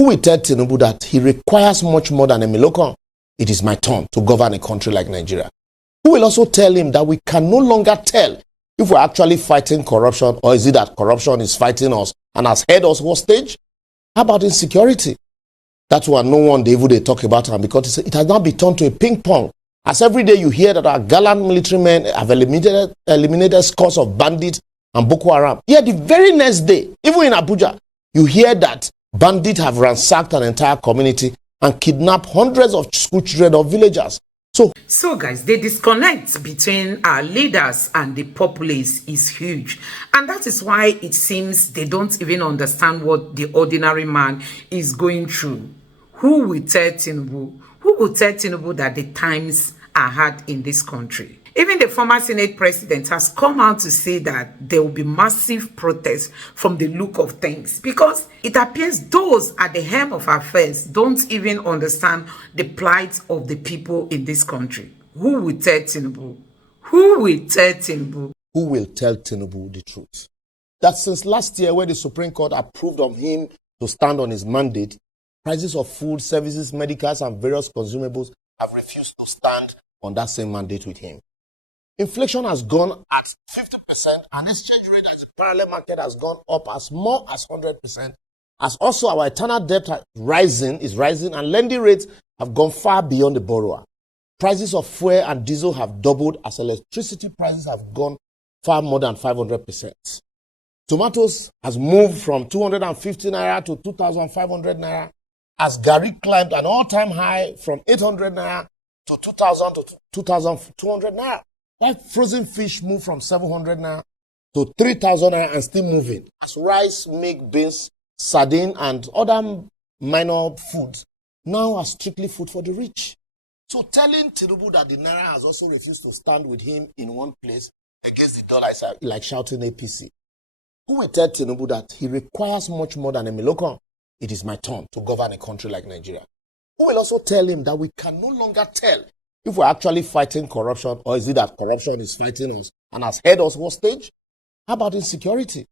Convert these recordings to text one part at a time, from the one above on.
Who will tell Tinubu that he requires much more than a milocon? It is my turn to govern a country like Nigeria. Who will also tell him that we can no longer tell if we're actually fighting corruption, or is it that corruption is fighting us and has held us hostage? How about insecurity? That's why no one they talk about it, because it has now been turned to a ping pong. As every day you hear that our gallant military men have eliminated scores of bandits and Boko Haram. Yet the very next day, even in Abuja, you hear that bandits have ransacked an entire community and kidnapped hundreds of school children or villagers. So guys, the disconnect between our leaders and the populace is huge. And that is why it seems they don't even understand what the ordinary man is going through. Who will tell Tinubu? Who will tell Tinubu that the times are hard in this country? Even the former Senate president has come out to say that there will be massive protests from the look of things, because it appears those at the helm of affairs don't even understand the plight of the people in this country. Who will tell Tinubu? Who will tell Tinubu? Who will tell Tinubu the truth? That since last year, when the Supreme Court approved of him to stand on his mandate, prices of food, services, medicals, and various consumables have refused to stand on that same mandate with him. Inflation has gone at 50%, and exchange rate as a parallel market has gone up as more as 100%. As also our eternal debt is rising, and lending rates have gone far beyond the borrower. Prices of fuel and diesel have doubled, as electricity prices have gone far more than 500%. Tomatoes has moved from 250 naira to 2,500 naira, as Gary climbed an all-time high from 800 naira to 2,000 to 2,200 naira. While frozen fish moved from 700 naira to 3,000 naira and still moving. As rice, milk, beans, sardine, and other minor foods now are strictly food for the rich. So telling Tinubu that the naira has also refused to stand with him in one place against the dollar is like shouting APC. Who will tell Tinubu that he requires much more than a milocon? It is my turn to govern a country like Nigeria. Who will also tell him that we can no longer tell if we're actually fighting corruption, or is it that corruption is fighting us and has held us hostage? How about insecurity?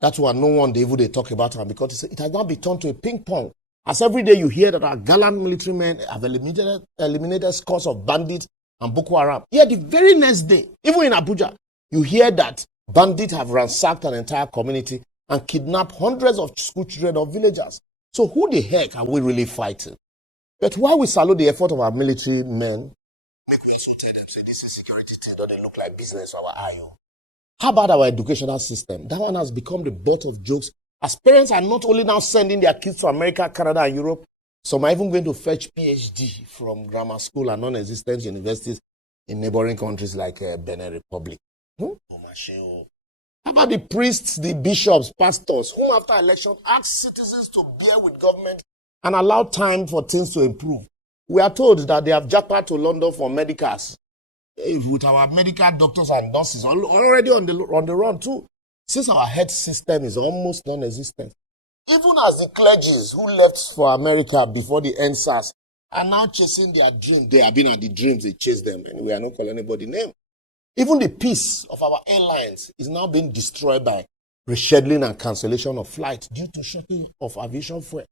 That's why no one they talk about it, because it has now been turned to a ping pong. As every day you hear that our gallant military men have eliminated scores of bandits and Boko Haram. Yet the very next day, even in Abuja, you hear that bandits have ransacked an entire community and kidnapped hundreds of school children or villagers. So who the heck are we really fighting? But while we salute the effort of our military men, we also tell them, say, this is security thing, don't they look like business for our IO? How about our educational system? That one has become the butt of jokes, as parents are not only now sending their kids to America, Canada, and Europe, some are even going to fetch PhD from grammar school and non-existent universities in neighboring countries like Benin Republic. How about the priests, the bishops, pastors, whom after election ask citizens to bear with government and allow time for things to improve? We are told that they have jackpot to London for medicals, with our medical doctors and nurses already on the run too, since our health system is almost non-existent. Even as the clergies who left for America before the NSAS are now chasing their dream. They have been at the dreams, they chase them, and we are not calling anybody name. Even the peace of our airlines is now being destroyed by rescheduling and cancellation of flights due to shortage of aviation fuel.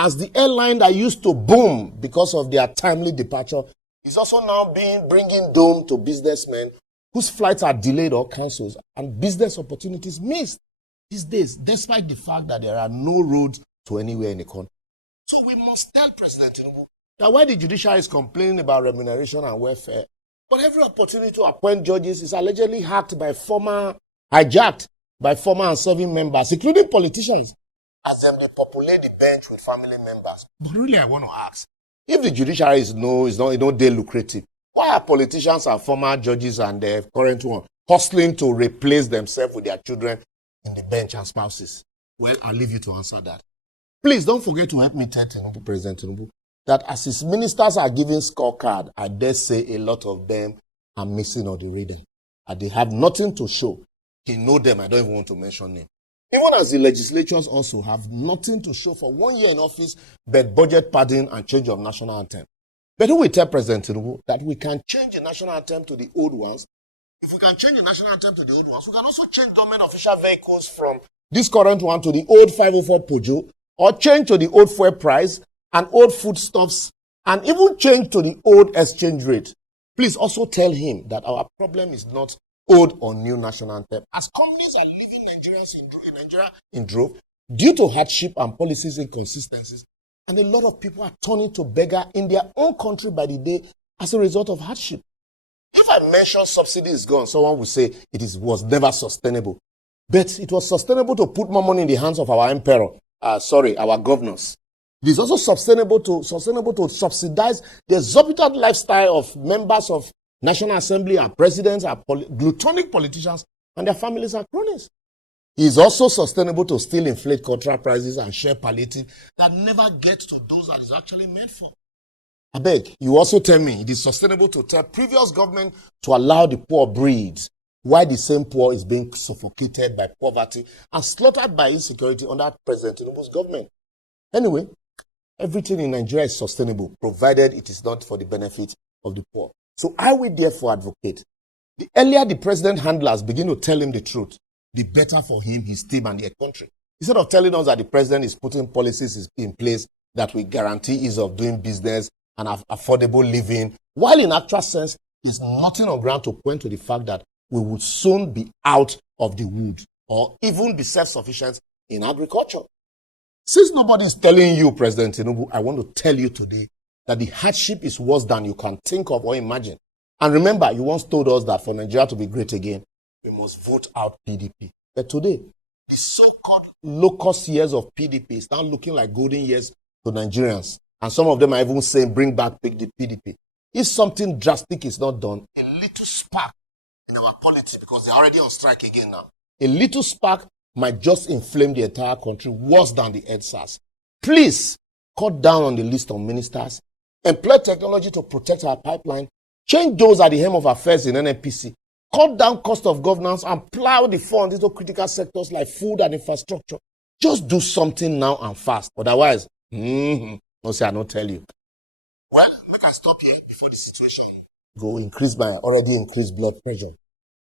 As the airline that used to boom because of their timely departure is also now bringing doom to businessmen whose flights are delayed or cancelled and business opportunities missed these days, despite the fact that there are no roads to anywhere in the country. So we must tell President Tinubu that while the judiciary is complaining about remuneration and welfare, but every opportunity to appoint judges is allegedly hijacked by former and serving members, including politicians, as them they populate the bench with family members. But really, I want to ask, if the judiciary is not they lucrative, why are politicians and former judges and the current one hustling to replace themselves with their children in the bench and spouses? Well, I'll leave you to answer that. Please don't forget to help me tell Tinubu, President Tinubu, that as his ministers are giving scorecard, I dare say a lot of them are missing on the reading. And they have nothing to show. He know them, I don't even want to mention name. Even as the legislatures also have nothing to show for 1 year in office, but budget padding and change of national anthem. But who will tell President Tinubu that we can change the national anthem to the old ones? If we can change the national anthem to the old ones, we can also change government official vehicles from this current one to the old 504 Pojo or change to the old fuel price and old foodstuffs, and even change to the old exchange rate. Please also tell him that our problem is not old or new national anthem. As companies are leaving Nigerians in Nigeria in drove due to hardship and policies inconsistencies, and a lot of people are turning to beggar in their own country by the day as a result of hardship. If I mention subsidy is gone, someone will say was never sustainable. But it was sustainable to put more money in the hands of our our governors. It is also sustainable to subsidize the exorbitant lifestyle of members of National Assembly and presidents and glutonic politicians and their families and cronies. It is also sustainable to still inflate contract prices and share palliative that never get to those that is actually meant for. I beg, you also tell me it is sustainable to tell previous government to allow the poor breed, while the same poor is being suffocated by poverty and slaughtered by insecurity under President Tinubu's government. Anyway, everything in Nigeria is sustainable, provided it is not for the benefit of the poor. So I will therefore advocate, the earlier the president handlers begin to tell him the truth, the better for him, his team, and their country. Instead of telling us that the president is putting policies in place that will guarantee ease of doing business and affordable living, while in actual sense, there's nothing on ground to point to the fact that we would soon be out of the wood or even be self-sufficient in agriculture. Since nobody is telling you, President Tinubu, I want to tell you today that the hardship is worse than you can think of or imagine. And remember, you once told us that for Nigeria to be great again, we must vote out PDP. But today, the so-called low-cost years of PDP is now looking like golden years to Nigerians. And some of them are even saying, bring back the PDP. If something drastic is not done, a little spark in our politics, because they're already on strike again now, a little spark might just inflame the entire country worse than the EdSARS. Please, cut down on the list of ministers, employ technology to protect our pipeline, change those at the helm of affairs in NNPC, cut down cost of governance, and plow the funds into critical sectors like food and infrastructure. Just do something now and fast. Otherwise, no say I don't tell you. Well, we can stop here before the situation go increase my already increased blood pressure.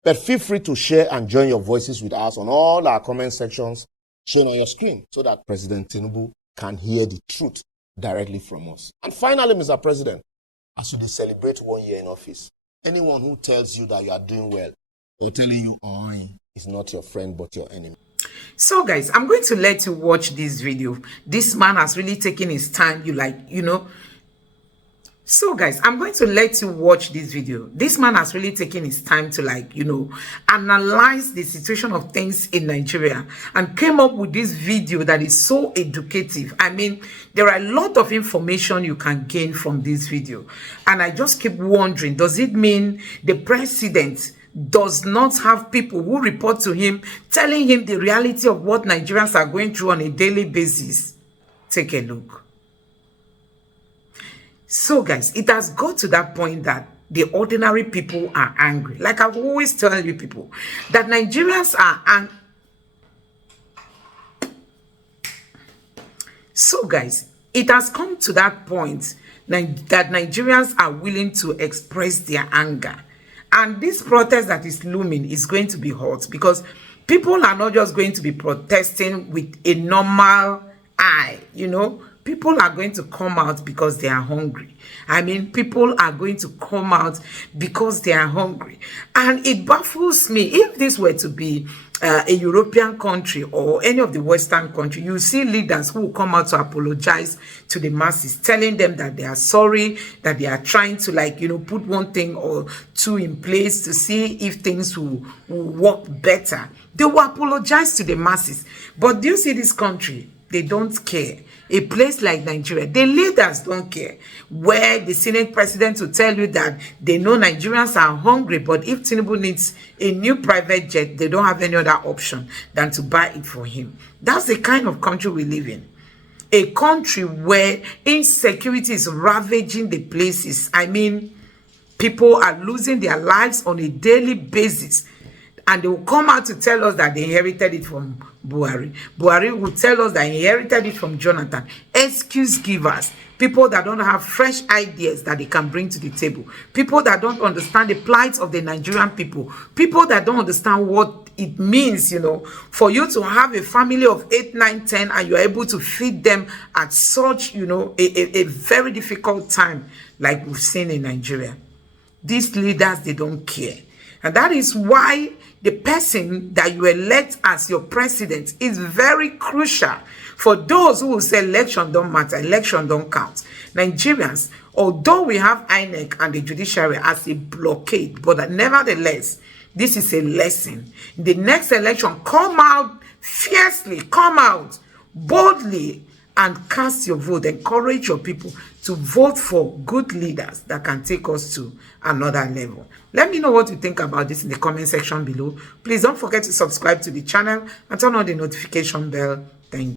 But feel free to share and join your voices with us on all our comment sections shown on your screen so that President Tinubu can hear the truth directly from us. And finally, Mr. President, as you celebrate 1 year in office, anyone who tells you that you are doing well or telling you, is not your friend but your enemy. So guys, I'm going to let you watch this video. This man has really taken his time. So guys, I'm going to let you watch this video. This man has really taken his time to analyze the situation of things in Nigeria and came up with this video that is so educative. I mean, there are a lot of information you can gain from this video. And I just keep wondering, does it mean the president does not have people who report to him telling him the reality of what Nigerians are going through on a daily basis? Take a look. So guys, it has got to that point that the ordinary people are angry. Like I've always told you people, that Nigerians are angry. So guys, it has come to that point that Nigerians are willing to express their anger. And this protest that is looming is going to be hot because people are not just going to be protesting with a normal eye, People are going to come out because they are hungry. I mean, people are going to come out because they are hungry. And it baffles me. If this were to be a European country or any of the Western country, you see leaders who will come out to apologize to the masses, telling them that they are sorry, that they are trying to put one thing or two in place to see if things will work better. They will apologize to the masses. But do you see this country? They don't care. A place like Nigeria, the leaders don't care. Where the Senate president will tell you that they know Nigerians are hungry, but if Tinubu needs a new private jet, they don't have any other option than to buy it for him. That's the kind of country we live in. A country where insecurity is ravaging the places. I mean, people are losing their lives on a daily basis. And they will come out to tell us that they inherited it from Buhari. Buhari will tell us that he inherited it from Jonathan. excuse givers, people that don't have fresh ideas that they can bring to the table, people that don't understand the plight of the Nigerian people, people that don't understand what it means, for you to have a family of 8, 9, 10, and you're able to feed them at such, a very difficult time like we've seen in Nigeria. These leaders, they don't care. And that is why the person that you elect as your president is very crucial. For those who will say election don't matter, election don't count. Nigerians, although we have INEC and the judiciary as a blockade, but nevertheless, this is a lesson. In the next election, come out fiercely, come out boldly and cast your vote. Encourage your people to vote for good leaders that can take us to another level. Let me know what you think about this in the comment section below. Please don't forget to subscribe to the channel and turn on the notification bell. Thank you.